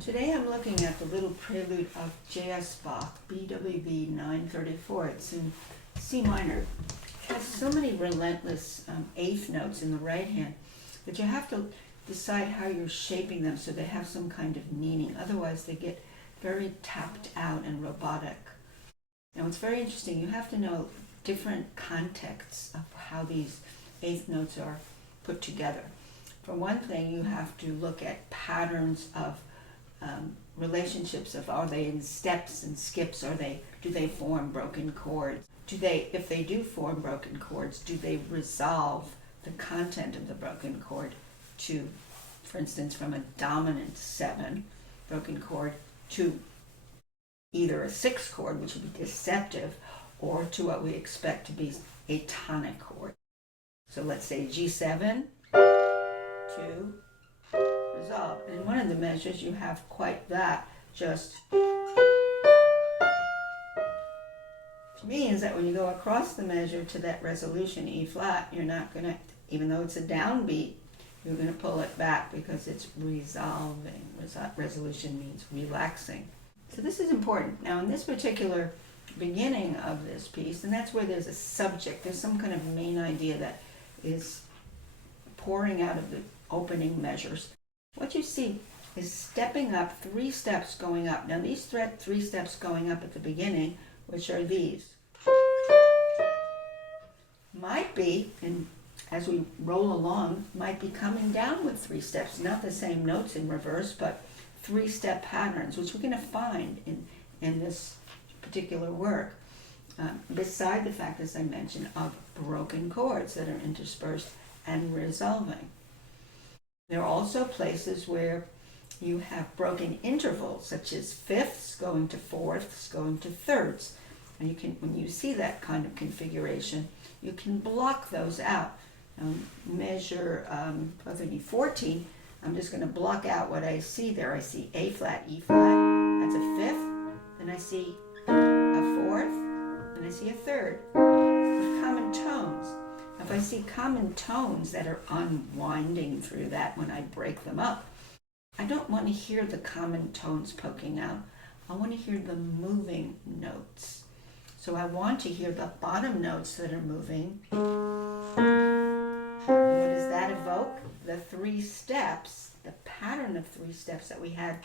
Today I'm looking at the little Prelude of J.S. Bach, BWV 934. It's in C minor. It has so many relentless eighth notes in the right hand that you have to decide how you're shaping them so they have some kind of meaning. Otherwise they get very tapped out and robotic. Now it's very interesting. You have to know different contexts of how these eighth notes are put together. For one thing, you have to look at patterns of relationships of, are they in steps and skips? Do they form broken chords? If they do form broken chords, do they resolve the content of the broken chord to, for instance, from a dominant 7 broken chord to either a 6 chord, which would be deceptive, or to what we expect to be a tonic chord. So let's say G7 to resolve. And in one of the measures you have quite that, just which means that when you go across the measure to that resolution E flat, you're not going to, even though it's a downbeat, you're going to pull it back because it's resolving. Resolution means relaxing. So this is important. Now in this particular beginning of this piece, and that's where there's a subject, there's some kind of main idea that is pouring out of the opening measures. What you see is stepping up, 3 steps going up. Now these 3 steps going up at the beginning, which are these, might be, and as we roll along, might be coming down with 3 steps, not the same notes in reverse, but 3-step patterns, which we're going to find in this particular work, beside the fact, as I mentioned, of broken chords that are interspersed and resolving. There are also places where you have broken intervals, such as fifths going to fourths, going to thirds. And you can, when you see that kind of configuration, you can block those out. Measure 14, I'm just going to block out what I see there. I see A flat, E flat, that's a fifth, then I see a fourth, and I see a third, with common tones. If I see common tones that are unwinding through that when I break them up, I don't want to hear the common tones poking out. I want to hear the moving notes. So I want to hear the bottom notes that are moving. What does that evoke? The 3 steps, the pattern of 3 steps that we had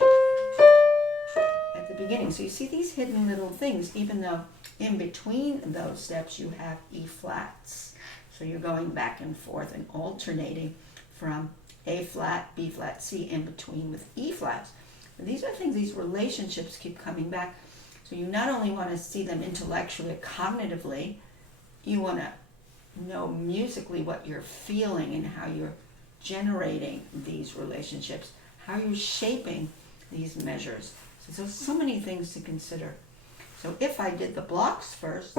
at the beginning. So you see these hidden little things, even though in between those steps you have E flats. So you're going back and forth and alternating from A flat, B flat, C in between with E flats. And these are things, these relationships keep coming back. So you not only want to see them intellectually or cognitively, you want to know musically what you're feeling and how you're generating these relationships, how you're shaping these measures. So many things to consider. So if I did the blocks first,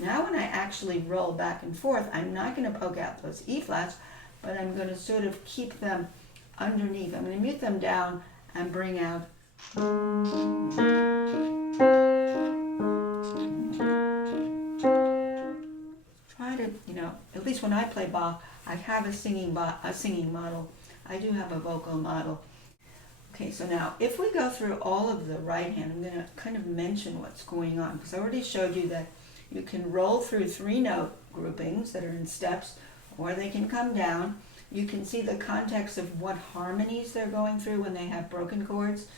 now when I actually roll back and forth, I'm not going to poke out those E flats, but I'm going to sort of keep them underneath. I'm going to mute them down and bring out. Try to, at least when I play Bach, I have a singing model. I do have a vocal model. Okay, so now if we go through all of the right hand, I'm going to kind of mention what's going on, because I already showed you that you can roll through 3-note groupings that are in steps, or they can come down. You can see the context of what harmonies they're going through when they have broken chords,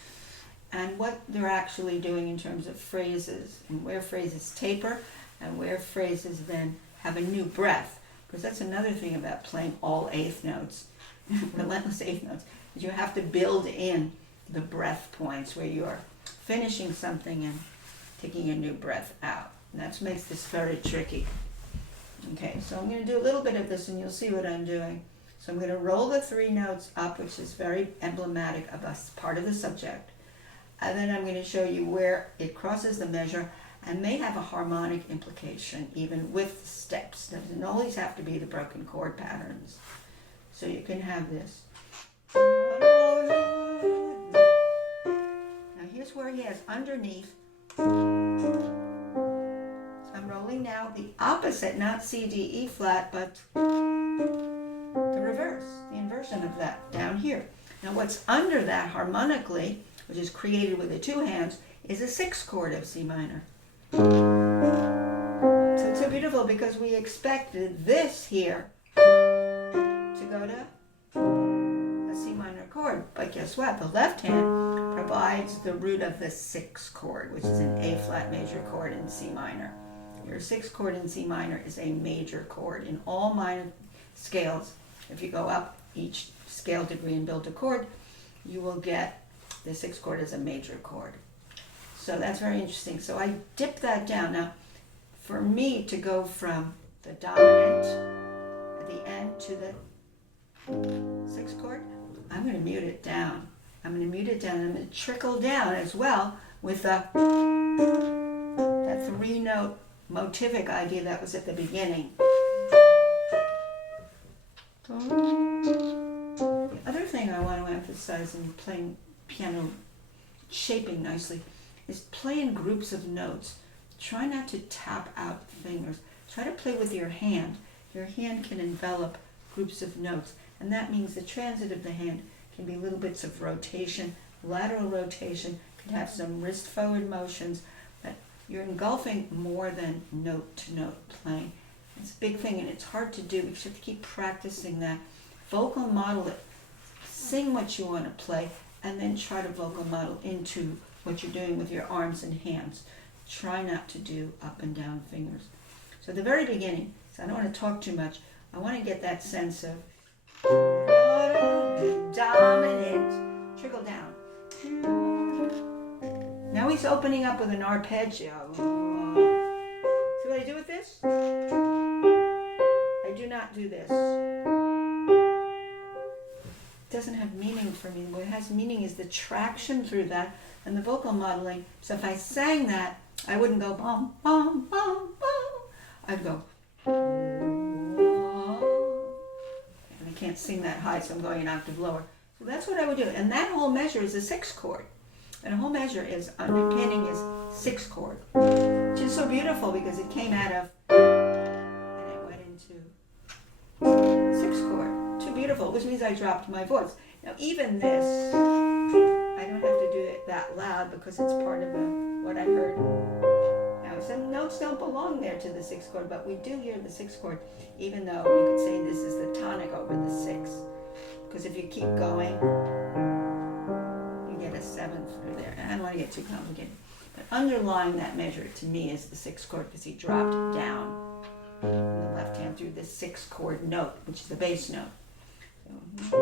and what they're actually doing in terms of phrases, and where phrases taper, and where phrases then have a new breath. Because that's another thing about playing all eighth notes, relentless eighth notes, is you have to build in the breath points where you're finishing something and taking a new breath out. And that makes this very tricky. Okay, so I'm going to do a little bit of this and you'll see what I'm doing. So I'm going to roll the 3 notes up, which is very emblematic of us, part of the subject. And then I'm going to show you where it crosses the measure and may have a harmonic implication, even with steps. It doesn't always have to be the broken chord patterns. So you can have this. Now here's where he has underneath. So I'm rolling now the opposite, not C, D, E flat, but version of that down here. Now what's under that harmonically, which is created with the two hands, is a sixth chord of C minor. So it's so beautiful because we expected this here to go to a C minor chord. But guess what? The left hand provides the root of the sixth chord, which is an A flat major chord in C minor. Your sixth chord in C minor is a major chord. In all minor scales, if you go up each scale degree and build a chord, you will get the sixth chord as a major chord. So that's very interesting. So I dip that down. Now, for me to go from the dominant at the end to the sixth chord, I'm going to mute it down. I'm going to mute it down, and I'm going to trickle down as well with that three-note motivic idea that was at the beginning. The other thing I want to emphasize in playing piano, shaping nicely, is play in groups of notes. Try not to tap out fingers. Try to play with your hand. Your hand can envelop groups of notes, and that means the transit of the hand can be little bits of rotation, lateral rotation, can have some wrist forward motions, but you're engulfing more than note-to-note playing. It's a big thing, and it's hard to do. You have to keep practicing that. Vocal model it. Sing what you want to play, and then try to vocal model into what you're doing with your arms and hands. Try not to do up and down fingers. So at the very beginning, so I don't want to talk too much, I want to get that sense of dominant, trickle down. Now he's opening up with an arpeggio. See what I do with this? I do not do this. It doesn't have meaning for me. What has meaning is the traction through that and the vocal modeling. So if I sang that, I wouldn't go bum, bum, bum, bum. I'd go. And I can't sing that high, so I'm going an octave lower. So that's what I would do. And that whole measure is a sixth chord. And a whole measure is underpinning is sixth chord, which is so beautiful because it came out of and it went into sixth chord. Too beautiful, which means I dropped my voice. Now even this, I don't have to do it that loud because it's part of what I heard. Now some notes don't belong there to the sixth chord, but we do hear the sixth chord, even though you could say this is the tonic over the sixth. Because if you keep going, you get a seventh through there. And I don't want to get too complicated. But underlying that measure to me is the sixth chord because he dropped down in the left hand through the sixth chord note, which is the bass note. So,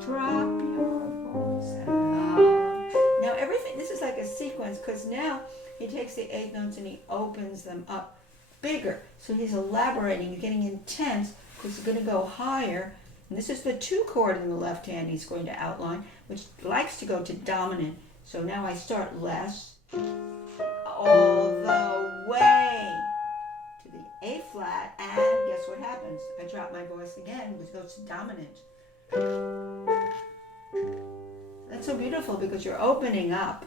drop your voice out. Now everything, this is like a sequence because now he takes the eighth notes and he opens them up bigger. So he's elaborating, he's getting intense because he's going to go higher. And this is the two chord in the left hand he's going to outline, which likes to go to dominant. So now I start less all the way to the A flat, and guess what happens? I drop my voice again, which goes to dominant. That's so beautiful because you're opening up.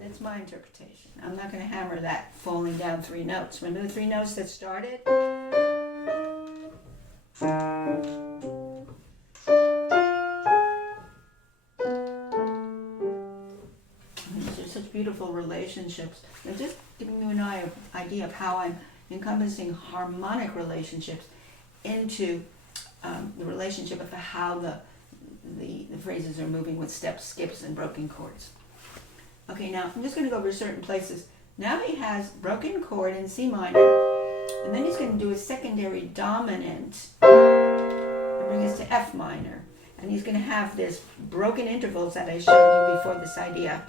That's my interpretation. I'm not going to hammer that falling down three notes. Remember the three notes that started? These are such beautiful relationships. They're just giving you an idea of how I'm encompassing harmonic relationships into the relationship of how the phrases are moving with steps, skips, and broken chords. Okay, now I'm just going to go over certain places. Now he has broken chord in C minor, and then he's going to do a secondary dominant and bring us to F minor. And he's going to have this broken intervals that I showed you before, this idea.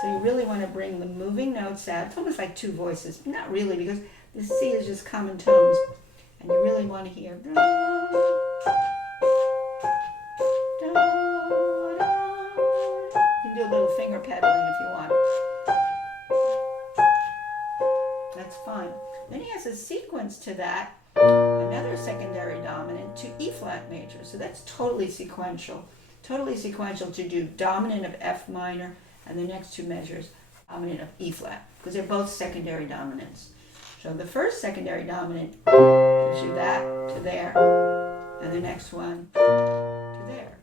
So you really want to bring the moving notes out. It's almost like two voices. Not really, because the C is just common tones. And you really want to hear. You can do a little finger pedaling if you want. That's fine. Then he has a sequence to that, another secondary dominant to E flat major. So that's totally sequential. Totally sequential to do dominant of F minor and the next two measures dominant of E flat, because they're both secondary dominants. So the first secondary dominant gives you that to there, and the next one to there.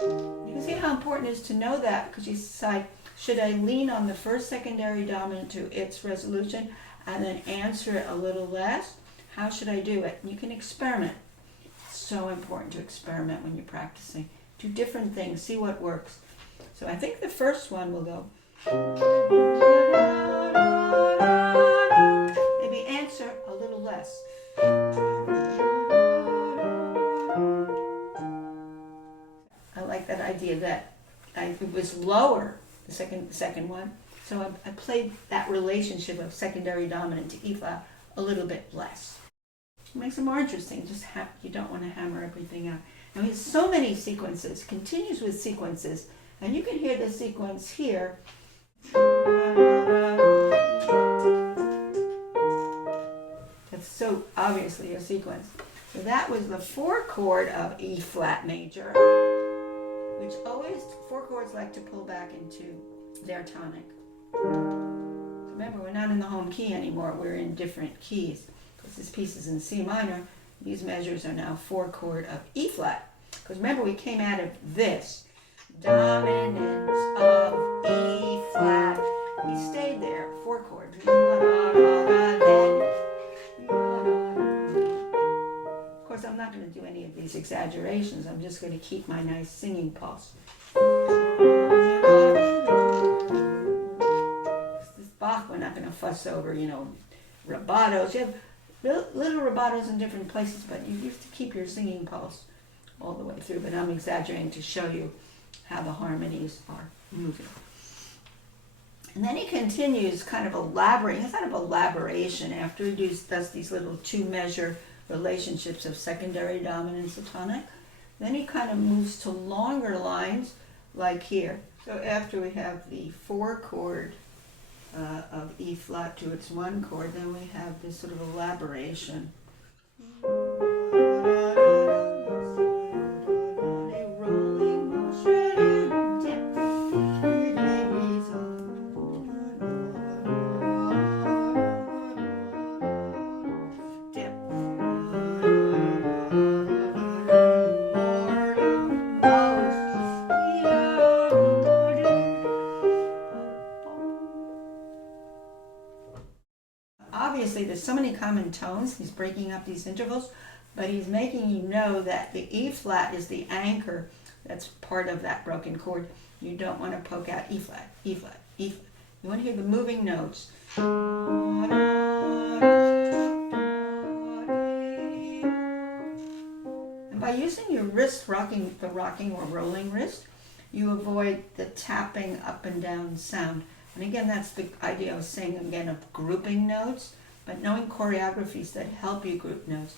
You can see how important it is to know that, because you decide, should I lean on the first secondary dominant to its resolution and then answer it a little less? How should I do it? You can experiment. It's so important to experiment when you're practicing. Do different things, see what works. So I think the first one will go. Maybe answer a little less. I like that idea that it was lower, the second one. So I played that relationship of secondary dominant to E flat a little bit less. It makes it more interesting. You don't want to hammer everything out. And we have so many sequences, continues with sequences, and you can hear the sequence here. That's so obviously a sequence. So that was the 4 chord of E flat major, which always 4 chords like to pull back into their tonic. Remember, we're not in the home key anymore, we're in different keys. Because this piece is in C minor, these measures are now 4 chord of E flat. Because remember, we came out of this. Dominance of E flat. He stayed there, 4 chord. Of course, I'm not going to do any of these exaggerations. I'm just going to keep my nice singing pulse. This is Bach, we're not going to fuss over, rubatos. You have little rubatos in different places, but you have to keep your singing pulse all the way through. But I'm exaggerating to show you how the harmonies are moving. And then he continues kind of elaborating. It's kind of elaboration after he does these little 2-measure relationships of secondary dominance to tonic. Then he kind of moves to longer lines, like here. So after we have the 4 chord of E flat to its 1 chord, then we have this sort of elaboration. Obviously, there's so many common tones. He's breaking up these intervals, but he's making you know that the E flat is the anchor that's part of that broken chord. You don't want to poke out E flat, E flat, E flat. You want to hear the moving notes. And by using your wrist, the rocking or rolling wrist, you avoid the tapping up and down sound. And again, that's the idea I was saying again of grouping notes, but knowing choreographies that help you group notes.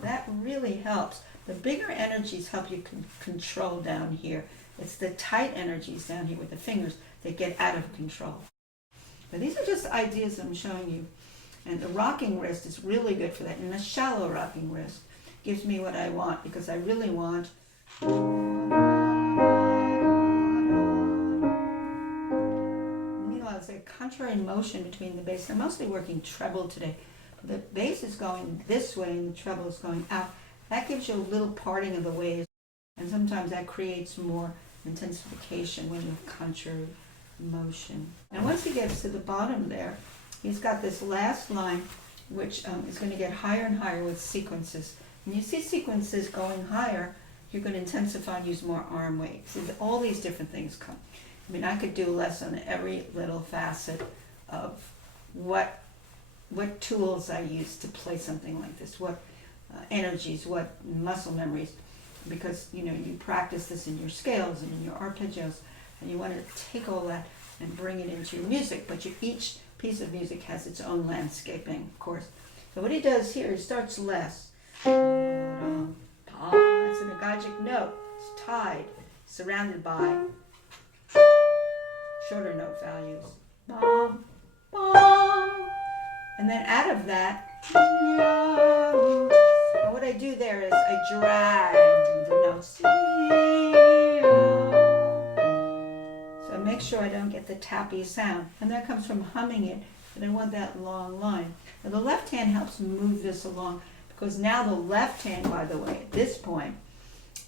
That really helps. The bigger energies help you control down here. It's the tight energies down here with the fingers that get out of control. But these are just ideas I'm showing you. And the rocking wrist is really good for that. And a shallow rocking wrist gives me what I want, because I really want it's a contrary motion between the bass. I'm mostly working treble today. The bass is going this way and the treble is going out. That gives you a little parting of the waves, and sometimes that creates more intensification when you have contrary motion. And once he gets to the bottom there, he's got this last line, which is going to get higher and higher with sequences. When you see sequences going higher, you're going to intensify and use more arm weight. So all these different things come. I mean, I could do a lesson on every little facet of what tools I use to play something like this, what energies, what muscle memories, because you practice this in your scales and in your arpeggios, and you want to take all that and bring it into your music. But each piece of music has its own landscaping, of course. So what he does here, he starts less. That's an agogic note. It's tied, surrounded by shorter note values. Bom, bom. And then out of that, what I I do there is I drag the notes. So I make sure I don't get the tappy sound. And that comes from humming it, but I want that long line. Now the left hand helps move this along, because now the left hand, by the way, at this point,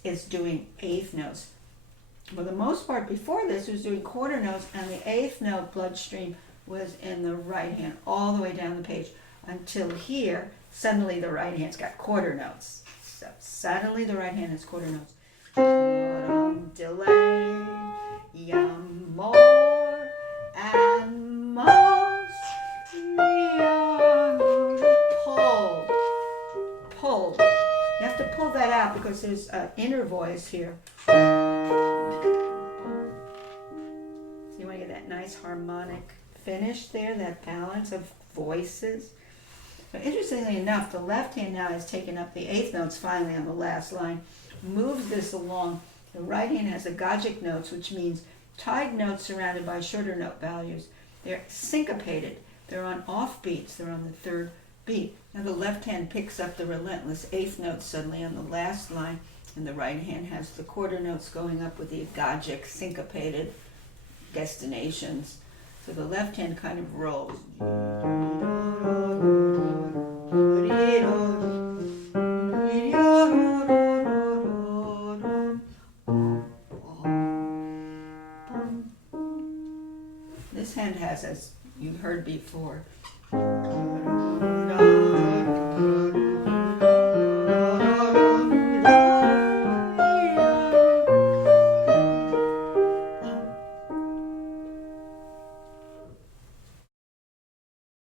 is doing eighth notes. For the most part, before this, it was doing quarter notes, and the eighth note bloodstream was in the right hand, all the way down the page, until here, suddenly the right hand's got quarter notes. So suddenly the right hand has quarter notes. Delay, yum, more, and most, pull, pull. You have to pull that out because there's an inner voice here. So you want to get that nice harmonic finish there, that balance of voices. So interestingly enough, the left hand now has taken up the eighth notes finally on the last line, moves this along. The right hand has agogic notes, which means tied notes surrounded by shorter note values. They're syncopated. They're on off beats. They're on the third beat. Now the left hand picks up the relentless eighth note suddenly on the last line, and the right hand has the quarter notes going up with the agogic syncopated destinations. So the left hand kind of rolls. This hand has, as you heard before,